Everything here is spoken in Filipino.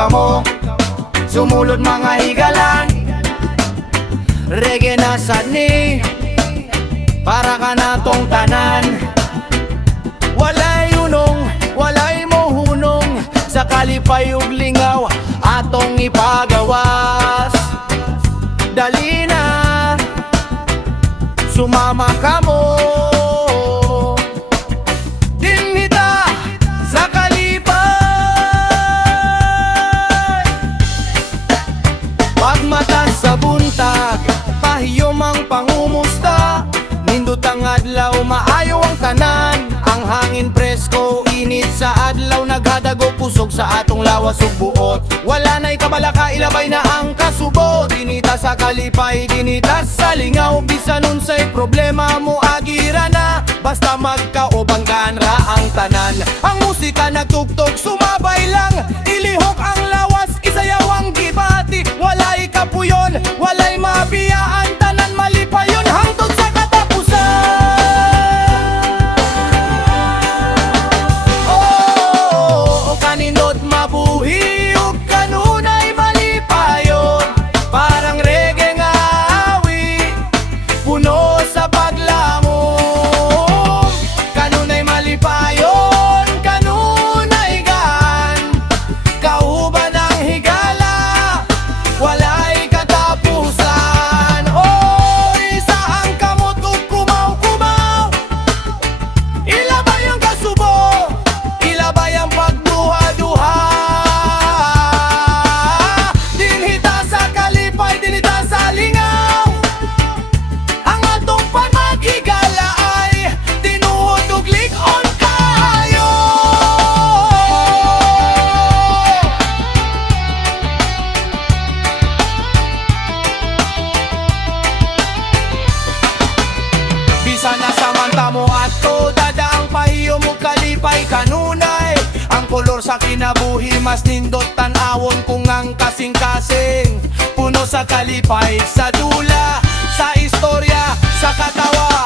kamo, sumulod mga higalan. Reggae na sad ni para ka na tong tanan. Walay unong, walay mohunong, sa kalipay ug lingaw atong ipagawas. Dali na, sumama ka mo, dinhita sa kalipay. Pagmata sa buntag, pahiyom ang pangumusta. Nindot ang adlaw, maayo ang tanan. Ang hangin presko, init sa adlaw, naghadago pusog sa atong lawas ug buot. Wala na'y kabalaka, ilabay na ang kasubo. Dinita sa kalipay, dinita sa lingaw. Bisan unsay problema mo agira na, basta magkaubanggan ra ang tanan. Ang musika nagtugtog, sumabay lang. Ilihok ang lawas, isayaw ang gibati. Walay kapuyon, walay mabiyaan, tanan malipayon hangtod sa katapusan. Oh, kanindot mabuhi ug kanunay malipayon. Parang reggae nga awi, puno sa paglamom. Kanunay malipayon, kanunay gaan, kauban ang higala, walay katapusan. Oh, isa ang kamot ug kumaw-kumaw, ilabay ang kasubo, ilabay ang pagduha-duha. Dinhita sa kalipay, dinhita sa lingaw, ang atong panaghigala ay tinuod ug lig-on kayo. Bisa na sa manta mo ato, dada ang pahiyo mo kalipay kanunay. Ang kolor sa kinabuhi mas nindot tan-awon kung ang kasing-kasing. Puno sa kalipay, sa dula, sa istorya, sa katawa,